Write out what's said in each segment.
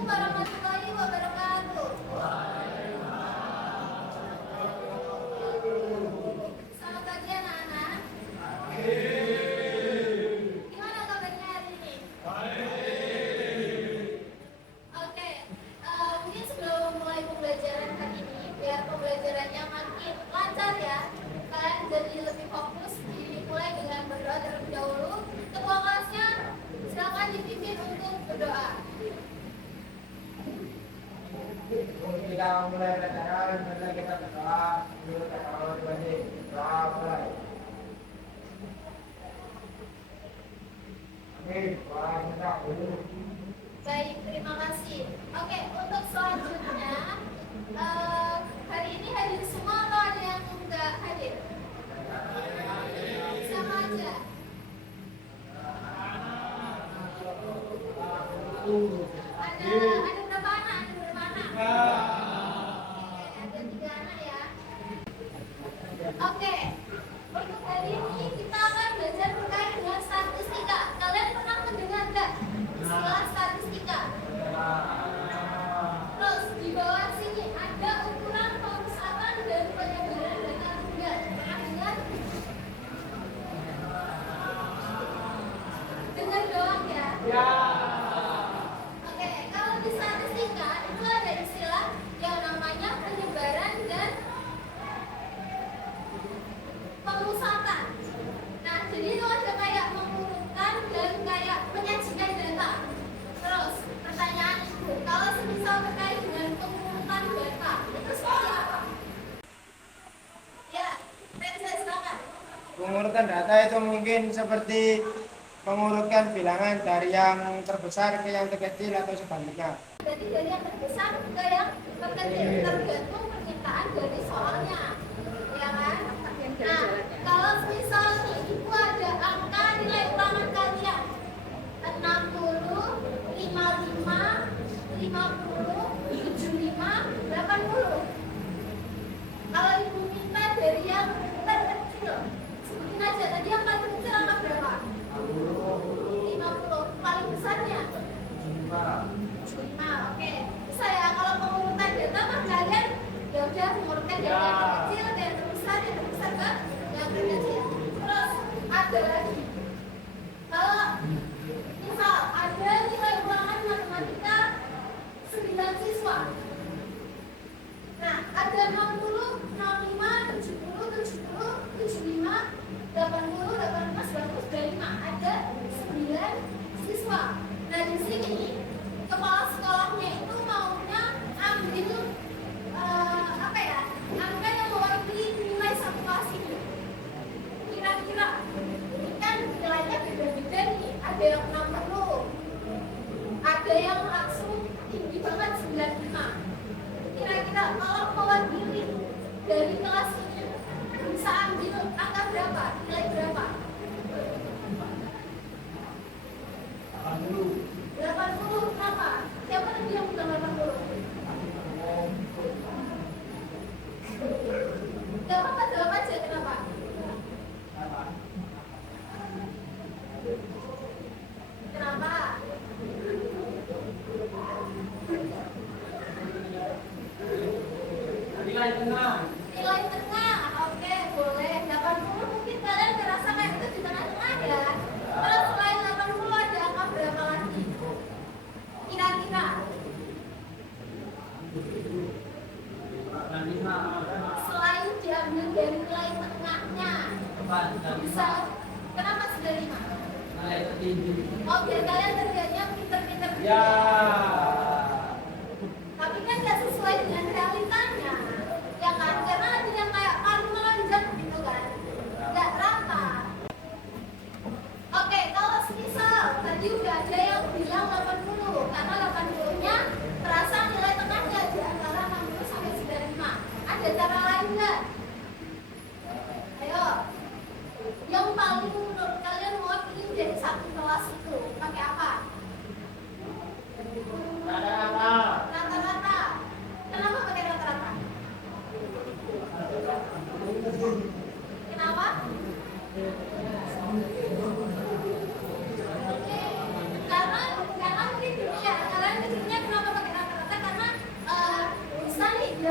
warahmatullahi wabarakatuh. Selamat pagi anak-anak. Gimana kabarnya hari ini? Oke, mungkin sebelum mulai pembelajaran hari ini, biar pembelajarannya makin lancar ya, kalian jadi lebih fokus. Dimulai dengan berdoa terlebih dahulu. Ketua kelasnya silakan dipimpin untuk berdoa. Kita mulai pelajaran, mari kita berdoa. Dulu kita doa mulai. Amin. Doa kita dulu. Baik, terima kasih. Oke, untuk selanjutnya, hari ini hadir semua atau ada yang enggak hadir? Sama aja. Ada berapa anak? Ada 3 anak ya. Oke, untuk hari ini kita akan belajar terkait dengan statistika. Kalian pernah mendengar nggak istilah statistika? Terus di bawah sini ada ukuran pemusatan dan penyebaran data tunggal. Pernah dengar? Dengar doang ya? Oke, kalau di statistika itu ada istilah yang namanya penyebaran dan pemusatan. Nah, jadi itu ada kayak mengurutkan dan kayak menyajikan data. Terus, pertanyaan ibu, kalau semisal terkait dengan pengurutan data, itu seperti apa? Ya, Reza, silakan. Pengurutan data itu mungkin seperti mengurutkan bilangan dari yang terbesar ke yang terkecil atau sebaliknya. Jadi dari yang terbesar ke yang terkecil, tergantung permintaan dari soalnya, ya kan? Nah, kalau misalnya ibu ada angka nilai ulangan kalian 60, 55, 50, 75, 80. Kalau ibu minta dari yang terkecil, sebutin aja tadi yang paling kecil angka berapa? 50. Paling besarnya? 75. Oke. Bisa ya, kalau pengurutan data mah kalian ya udah mengurutkan dari yang terkecil ke yang terbesar ke yang terkecil. Terus ada lagi. Kalau misal ada nilai ulangan matematika 9 siswa. Nah, ada 60, 65, 70, 70, 75, 80, 85, 90, 95. Ada 9 siswa. Nah, di sini kepala sekolahnya itu maunya ambil apa ya? Angka yang mewakili nilai satu kelas ini. Kira-kira ini kan nilainya beda-beda nih. Ada yang 60, ada yang langsung tinggi banget 95. Kira-kira kalau mewakili dari kelas ini bisa ambil angka berapa? Nilai berapa? 80. Kenapa? Siapa tadi yang bilang 80? Gak apa-apa, jawab aja kenapa? Kenapa? Nilai tengah. Nilai tengah, oke, boleh. 80 mungkin kalian ngerasa kayak itu di tengah-tengah ya. Terus selain 80 ada angka berapa lagi? Kira-kira selain diambil dari nilai tengahnya bisa, kenapa 95? Oh, biar kalian kerjanya pinter-pinter gitu Ya. Tapi kan gak sesuai dengan realitanya, ya kan? Karena ada yang kayak paling melonjak gitu kan, gak rata. Oke, kalau semisal tadi udah ada yang bilang 80, karena 80-nya terasa nilai tengahnya di antara 60 sampai 95. Ada cara lain nggak? Ayo, yang paling menurut kalian mewakili dari satu kelas itu pakai apa?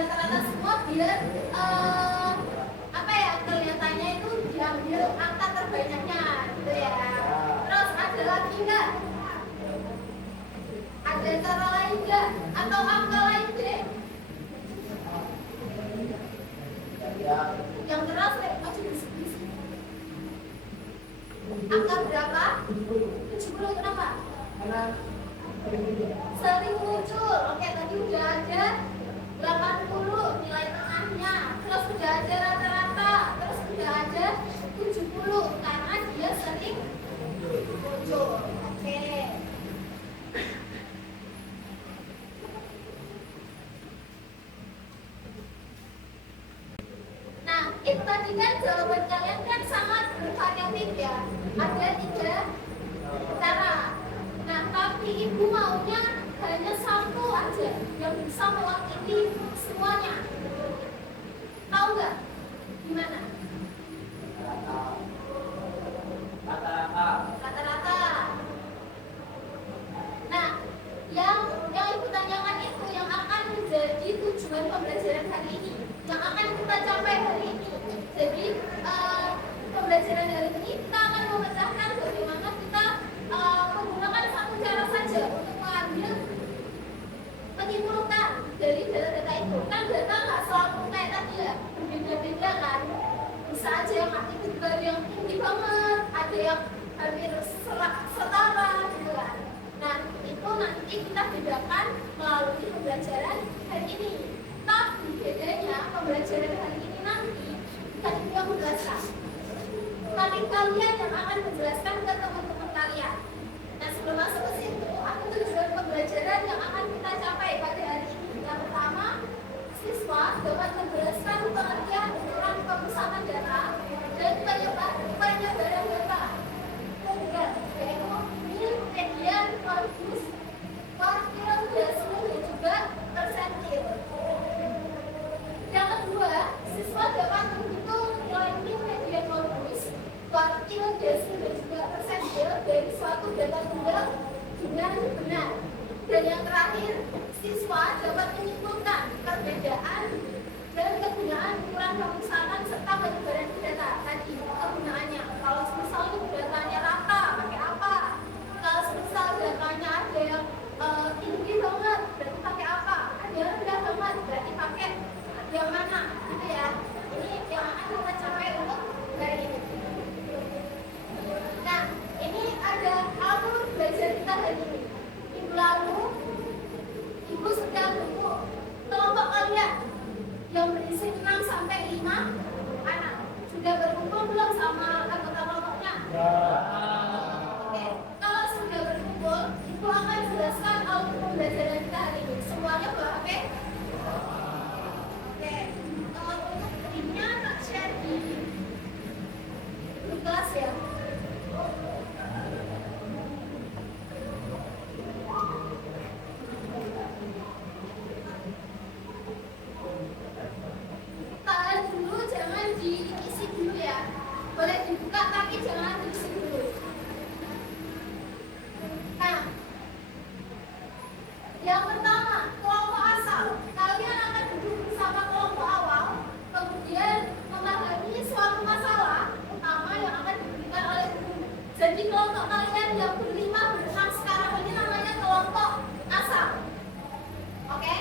rata-rata semua biar apa ya, kelihatannya itu diambil angka terbanyaknya gitu ya. Terus ada lagi nggak? Ada cara lain nggak? Atau angka lain deh? Yang keras deh, maju bisik-bisik. Angka berapa? 70, kenapa? Sering muncul. Oke, tadi udah ada 80 nilai tengahnya, terus udah ada rata-rata, terus udah ada 70 karena dia sering muncul. Oke. Nah, itu tadi kan jawaban kalian kan sangat bervariatif ya. Ada 3 cara. Nah, tapi ibu maunya hanya satu aja yang bisa mewakili semuanya. Tahu nggak? Gimana? Rata-rata. Nah, yang ibu tanyakan itu yang akan menjadi tujuan pembelajaran hari ini, yang akan kita capai hari ini. Jadi pembelajaran hari ini kita akan memecahkan bagaimana kita menggunakan satu cara saja untuk mengambil menyimpulkan dari data-data itu. Kan data nggak selalu kayak tadi ya, berbeda-beda kan. Bisa aja yang aktivitas yang tinggi banget, ada yang hampir setara gitu kan. Nah, itu nanti kita bedakan melalui pembelajaran hari ini. Tapi bedanya pembelajaran hari ini nanti bukan ibu yang menjelaskan, tapi kalian yang akan menjelaskan ke teman-teman kalian. Nah, sebelum masuk ke situ, aku tujuan pembelajaran yang akan kita capai pada hari ini. Yang pertama, siswa dapat menjelaskan pengertian ukuran pemusatan data dan penyebaran data. Kemudian, yaitu mil, median, modus, kuartil, desil, dan juga persentil. Yang kedua, siswa dapat menghitung nilai mil, median, modus, kuartil, desil, dan juga persentil dari suatu data tunggal dengan benar. Dan yang terakhir, siswa dapat menyimpulkan perbedaan dan kegunaan ukuran pemusatan serta penyebaran data. Tadi kegunaannya, kalau misalnya datanya rata, pakai apa? Kalau misalnya datanya ada yang tinggi banget, berarti pakai apa? Ada yang rendah banget, berarti pakai yang mana? Gitu ya. Ini yang akan kita capai untuk hari ini. Nah, ini ada alur belajar kita hari ini. Minggu lalu, ibu sudah buku kelompok kalian yang berisi 6 sampai 5 anak. Sudah berkumpul belum sama anggota kelompoknya? Oke, kalau sudah berkumpul, ibu akan jelaskan alur pembelajaran kita hari ini. Semuanya boleh, oke? Oke, untuk timnya tak share di kelas ya. Tahan dulu, jangan diisi dulu ya. Boleh dibuka tapi jangan diisi dulu. Nah, yang pertama, kelompok asal. Kalian akan duduk bersama kelompok awal, kemudian memahami suatu masalah utama yang akan diberikan oleh guru. Jadi kelompok kalian yang berlima berenam sekarang ini namanya kelompok asal. Oke?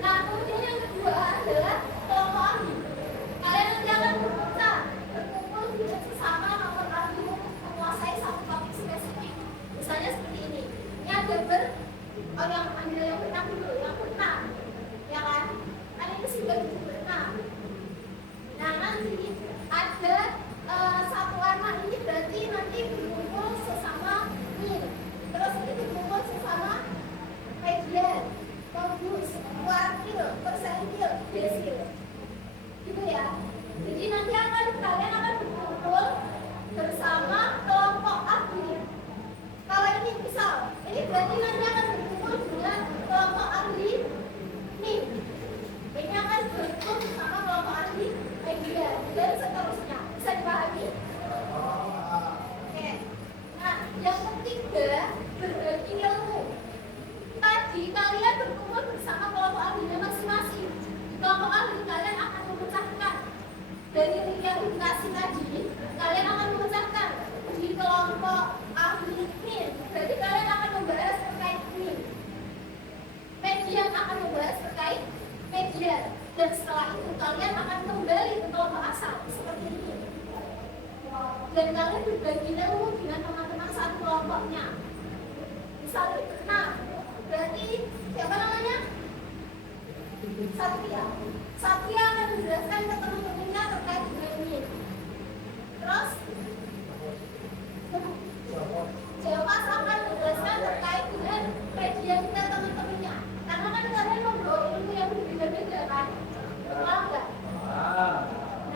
Nah, kemudian yang kedua adalah kelompok ahli. Kalian nanti akan berkumpul dengan sesama nomor ahli untuk menguasai satu topik spesifik. Misalnya seperti ini. Ini ada yang ambil yang berenang dulu, yang berenang, ya kan? Kan ini sudah berenang. Nah, nanti ada satu warna ini berarti nanti berkumpul sesama mil. Terus ini berkumpul sesama median, modus, kuartil, persentil, desil. Gitu ya. Jadi nanti kalian akan berkumpul bersama kelompok ahli. Kalau ini misal, ini berarti nanti akan berkumpul dengan kelompok ahli nih. Ini akan berkumpul bersama kelompok ahli media dan seterusnya. Bisa dipahami? Oke. Nah, yang ketiga berbagi ilmu. Tadi kalian berkumpul bersama kelompok ahlinya masing-masing. Kelompok dan kalian berbagi ilmu dengan teman-teman satu kelompoknya. Misalnya, nah, berarti siapa namanya? Satria. Satria akan menjelaskan ke teman-temannya terkait dengan ini. Terus, Jawas akan menjelaskan terkait dengan kajian kita teman-temannya. Karena kan kalian membawa ilmu yang berbeda-beda kan? Paham nggak?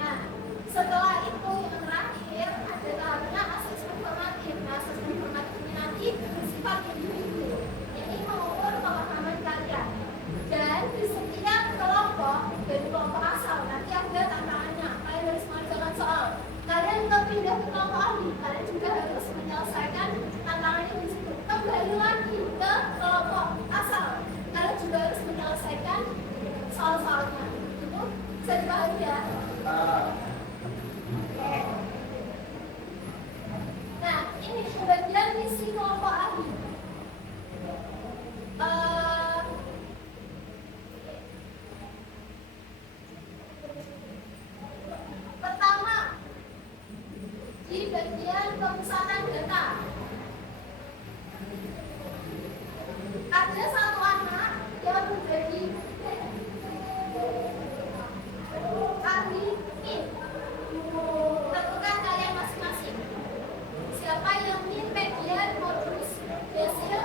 Nah, setelah itu yang terakhir ada tahapnya asesmen formatif. Nah, asesmen formatif ini nanti bersifat individu. Ini mengukur pemahaman kalian. Dan di setiap kelompok, dari kelompok asal nanti ada tantangannya. Kalian harus mengerjakan soal. Kalian kalau pindah ke kelompok ahli, kalian juga harus menyelesaikan tantangannya di situ. Kembali lagi ke kelompok asal, kalian juga harus menyelesaikan soal-soalnya. Itu bisa dipahami ya. Nah, ini pembagian misi kelompok ahli. Pertama, di bagian pemusatan data. Ada satu anak yang menjadi ahli min. Tentukan kalian masing-masing. Siapa yang min, median, modus, desil,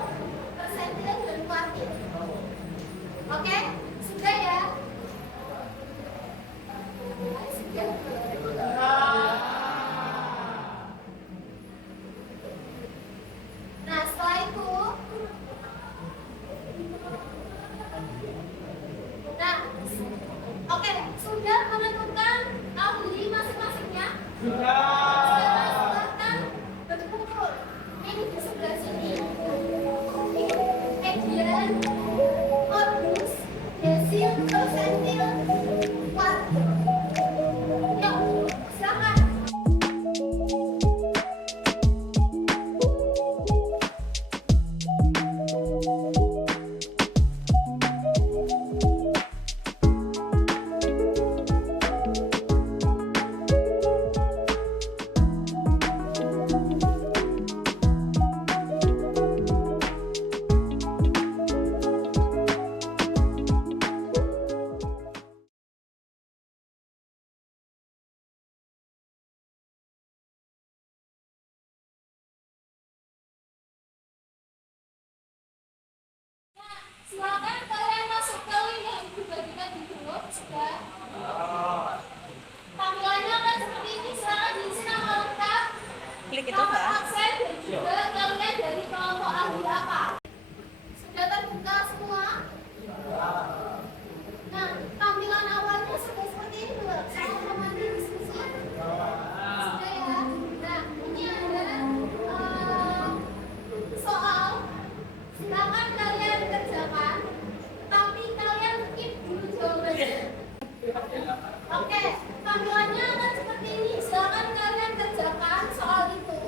persentil, dan kuartil. Oke? Sudah ya? Sudah. Nah, setelah itu, nah, oke, sudah menentukan ahli masing-masingnya. Sekarang silakan berkumpul. Ini di sebelah sini. Median, modus, desil, persentil, kuartil. Yuk, silakan. Silakan kalian masuk ke link yang dibagikan di grup. Sudah. Tampilannya akan seperti ini. Silakan diisi nama lengkap, Klik itu nomor Kak. absen, dan juga kalian dari kelompok ahli apa. Sudah terbuka semua? Nah, tampilan awalnya sudah seperti ini. Saya mengamati diskusi. Sudah ya. Nah, ini ada soal. Silakan kalian kerjakan, tapi kalian keep dulu jawabannya. Oke, tampilannya akan seperti ini. Silakan kalian kerjakan soal itu.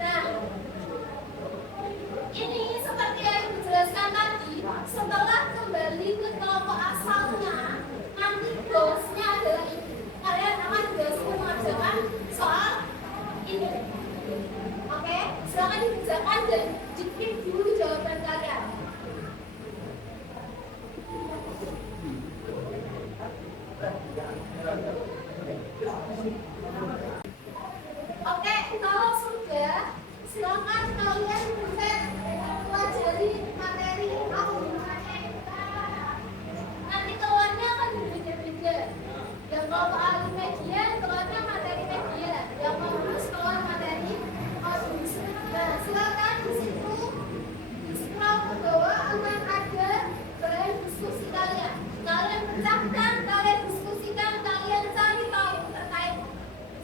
Nah, ini seperti yang dijelaskan tadi. Setelah kembali ke kelompok asalnya, nanti dosnya adalah ini. Kalian akan dosnya mengerjakan soal ini. Oke, silakan dikerjakan dan diklik dulu jawaban kalian. Oke, kalau sudah, silakan kalian pelajari materi awal. Nanti keluarnya akan berbeda-beda. Yang kelompok ahli media, keluarnya materi media. Yang modus keluar materi modus. Nah, silakan di situ di scroll ke bawah akan ada bahan diskusi kalian. Kalian pecahkan, kalian diskusikan, kalian cari tahu terkait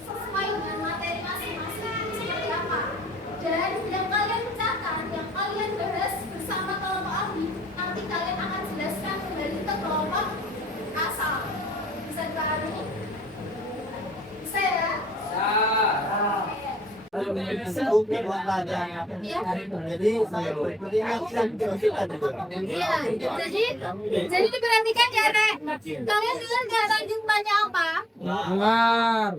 sesuai dengan materi masing-masing seperti apa. Dan yang kalian pecahkan, yang kalian bahas bersama kelompok ahli, nanti kalian akan jelaskan kembali ke kelompok asal. Bisa dipahami? Bisa ya? Iya, jadi diperhatikan ya, Rek. Kalian dengar nggak Tanjung tanya apa? Dengar.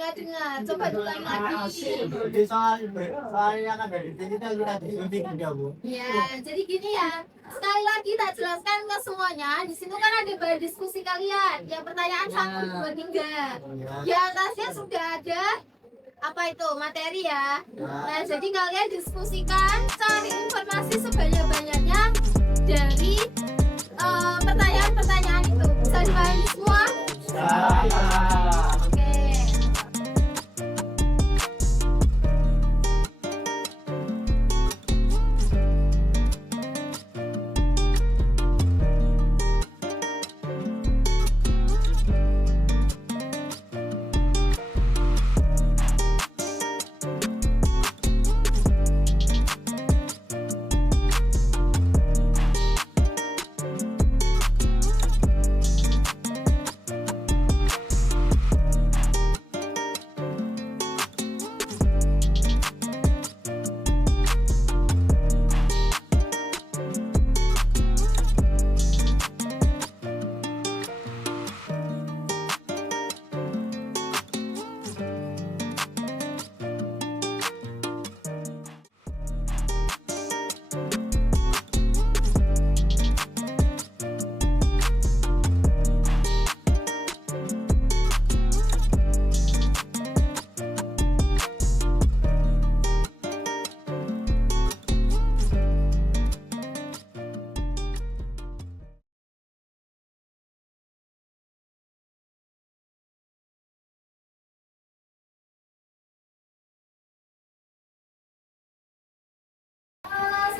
Nggak dengar. Coba ulangi lagi. Jadi soalnya kan dari digital kita disuntik juga, Bu. Ya, jadi gini ya. Sekali lagi tak jelaskan ke semuanya. Di sini kan ada bahan diskusi kalian. Yang pertanyaan 1, 2, 3. Di atasnya sudah ada apa itu materi ya. Nah, jadi kalian diskusikan, cari informasi sebanyak-banyaknya dari pertanyaan-pertanyaan itu. Bisa dipahami semua? Oke.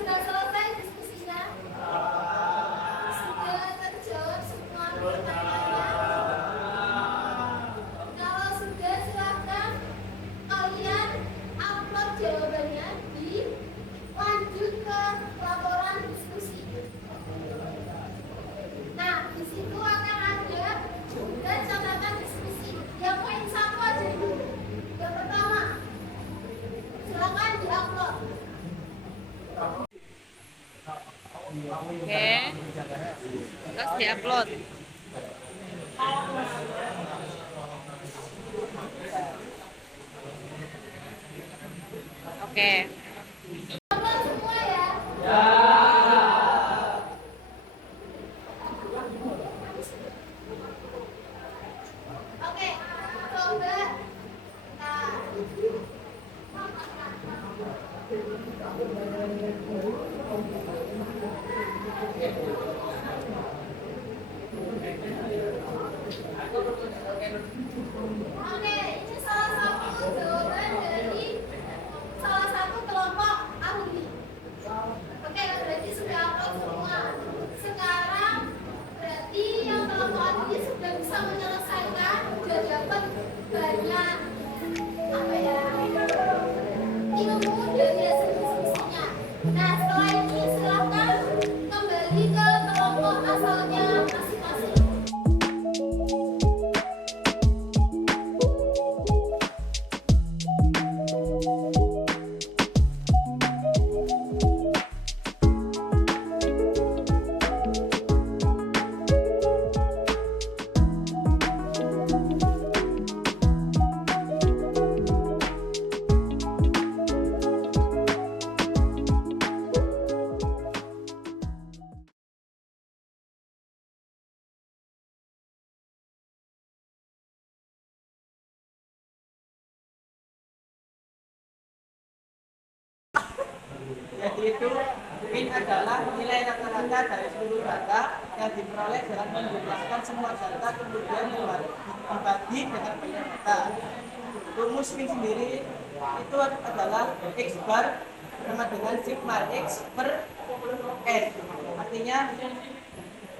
Sudah selesai diskusinya? Sudah terjawab semua pertanyaannya? Kalau sudah, silahkan kalian upload jawabannya di lanjut ke laporan diskusi. Nah, di situ akan ada juga catatan diskusi. Yang poin 1 aja dulu. Yang pertama, silakan diupload. Oke, terus diupload. Oke. Upload semua ya. Oke, coba. Nah. Oke, ini salah satu jawaban dari salah satu kelompok ahli. Oke, berarti sudah upload semua. Sekarang berarti yang kelompok ahli sudah bisa menyelesaikan, sudah dapat banyak apa ya ilmu dari hasil diskusinya. Nah, setelah ini silakan kembali ke kelompok asalnya masing-masing. Jadi itu min adalah nilai rata-rata dari seluruh data yang diperoleh dengan menjumlahkan semua data kemudian dibagi dengan banyak data. Rumus min sendiri itu adalah x bar sama dengan sigma x per n. Artinya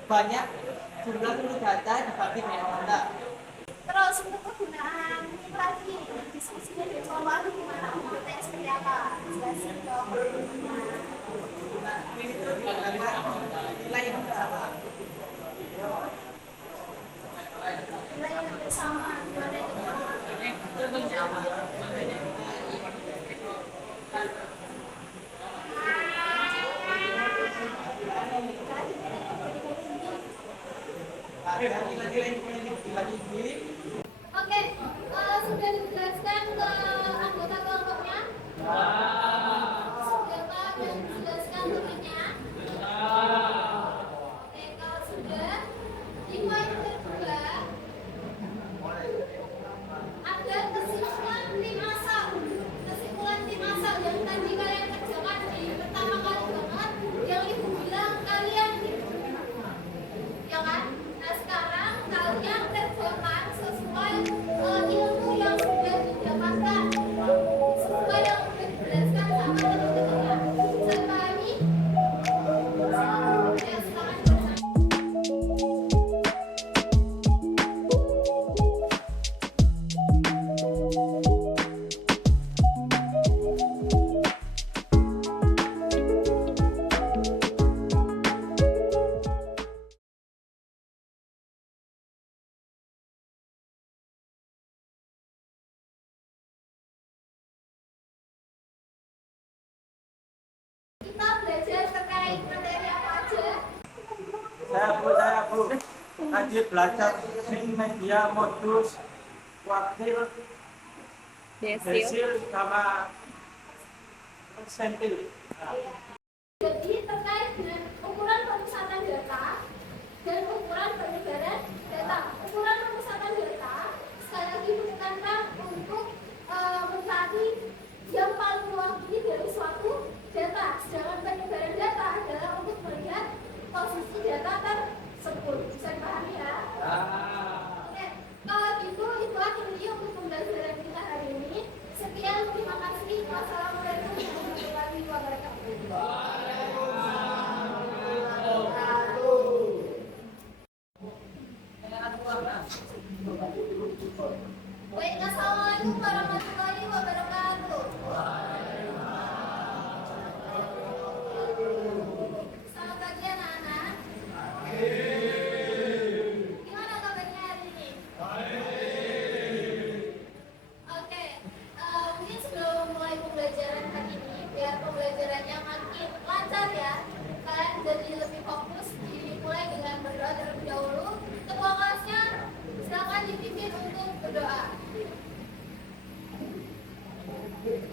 banyak jumlah seluruh data dibagi banyak data. Terus untuk kegunaan lagi diskusinya di kelompok ahli gimana? Menurutnya seperti apa? Jelasin dong. Nilai yang bersama. Nilai yang bersama gimana itu? Nilai-nilai yang dibagi sendiri. Oke, sudah Saya Bu. Tadi belajar media modus, wakil, desil, sama persentil. Jadi terkait dengan ukuran pemusatan data dan ukuran penyebaran data. Ukuran pemusatan data sekali lagi menekankan untuk mencari yang paling mewakili dari suatu data. Sedangkan penyebaran data adalah untuk melihat posisi data tersebut. Bisa dipahami ya? Oke, kalau gitu itu akhirnya untuk pembelajaran kita hari ini. Sekian, terima kasih. Wassalamualaikum warahmatullahi wabarakatuh. Baik, assalamualaikum warahmatullahi wabarakatuh. Selamat pagi anak-anak. Gimana kabarnya hari ini? Oke, mungkin sebelum mulai pembelajaran hari ini, biar pembelajarannya makin lancar ya, kalian jadi lebih fokus, dimulai dengan berdoa terlebih dahulu. Ketua kelasnya silakan dipimpin untuk berdoa.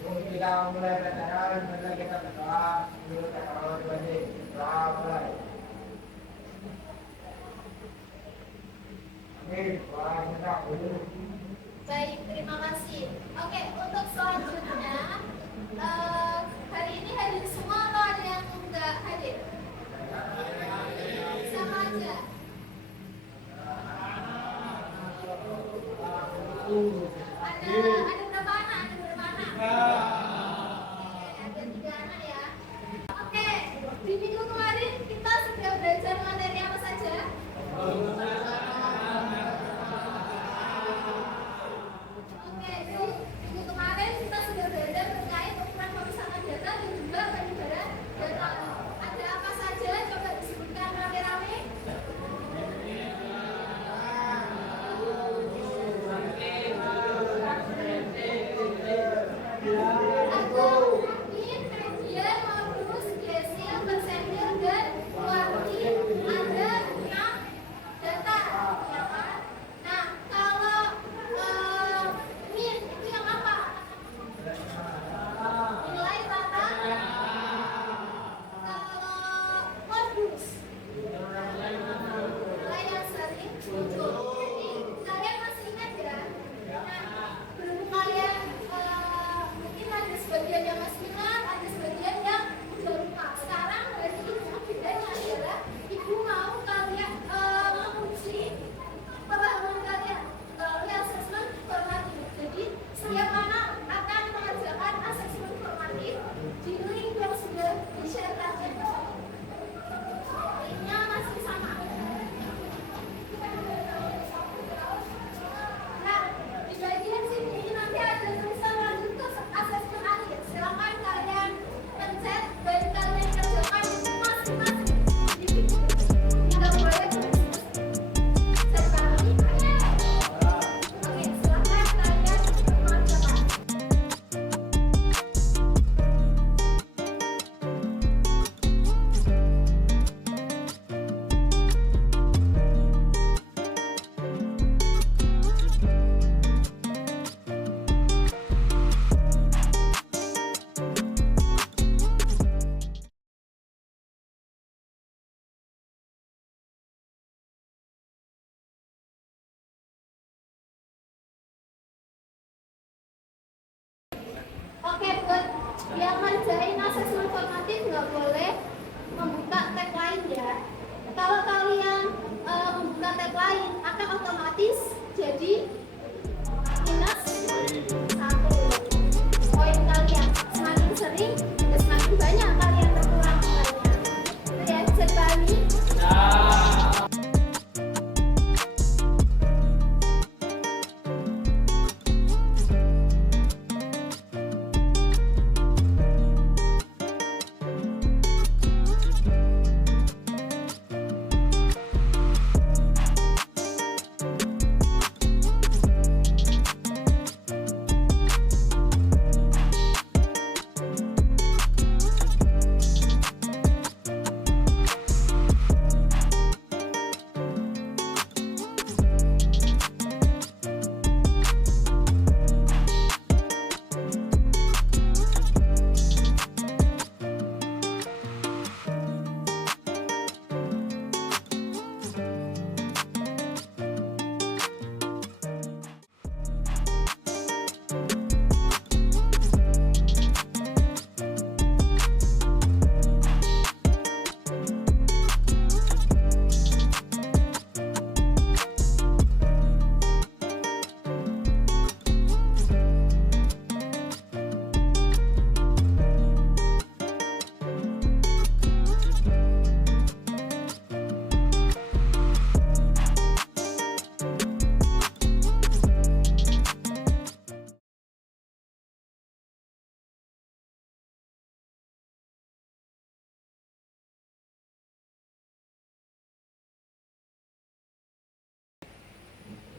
Kita mulai pelajaran, mari kita berdoa. Dulu kita awal wajib doa mulai. Amin. Doa kita dulu. Baik, terima kasih. Oke, untuk selanjutnya, hari ini hadir semua atau ada yang enggak hadir? Sama aja. Ada berapa anak? Ada 3 anak ya. Oke, di minggu kemarin kita sudah belajar materi apa saja? Oke, di minggu kemarin kita sudah belajar terkait ukuran pemusatan data dan juga penyebaran data. Ada apa saja? Coba disebutkan rame-rame. Ada mungkin media, modus, desil, persentil, dan wakil. Ada 6 data, ya kan? Nah, kalau min itu yang apa? Nilai rata. Kalau modus, nilai yang sering muncul. Jadi kalian masih ingat ya? Nah, berhubung kalian mungkin ada sebagian yang masih ingat, ada sebagian yang udah lupa. Sekarang hari ini bedanya adalah ibu mau kalian menguji pemahaman kalian melalui asesmen formatif. Jadi setiap anak akan mengerjakan asesmen formatif di link yang sudah di-share tadi. Linknya masih sama. Nah, di bagian sini ini nanti ada tulisan lanjut ke asesmen akhir. Silakan kalian pencet dan kalian kerjakan masing-masing di buku. Tidak boleh terus sekali. Oke, silakan kalian mengerjakan. Oke, buat yang ngerjain asesmen formatif nggak boleh membuka tag lain ya. Kalau kalian membuka tag lain akan otomatis jadi minus 1 poin kalian. Semakin sering, semakin banyak kalian berkurang nilainya. Itu ya, bisa dipahami?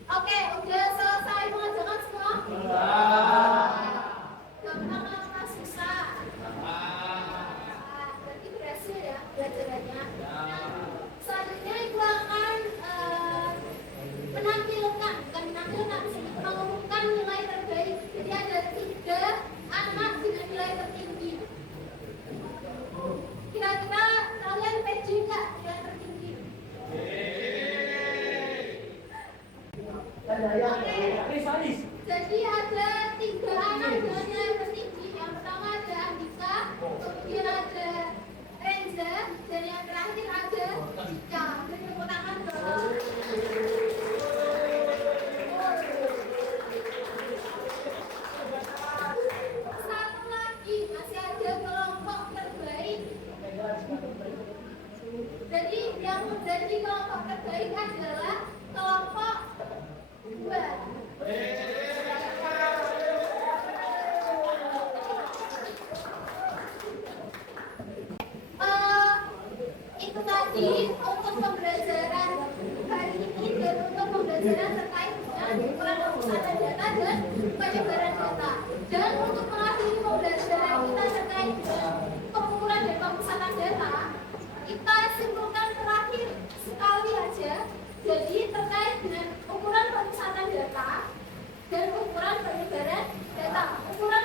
Oke, udah selesai mengerjakan semua? Gampang apa susah? Berarti berhasil ya belajarannya. Selanjutnya ibu akan menampilkan, bukan menampilkan, mengumumkan nilai terbaik. Jadi ada 3 anak dengan nilai tertinggi. Kira-kira kalian pede nggak nilai tertinggi? Jadi ada 3 anak dengan nilai tertinggi. Yang pertama ada Andika, kemudian ada Renza, dan yang terakhir ada Ika. Beri tepuk tangan dong. Satu lagi masih ada kelompok terbaik. Jadi yang menjadi kelompok terbaik adalah kelompok 2. Itu tadi untuk pembelajaran hari ini dan untuk pembelajaran terkait dengan ukuran pemusatan data dan penyebaran data. Dan untuk mengakhiri pembelajaran kita terkait dengan pengukuran dan pemusatan data, kita simpulkan terakhir sekali aja. Jadi terkait dengan ukuran pemusatan data dan ukuran penyebaran data. Ukuran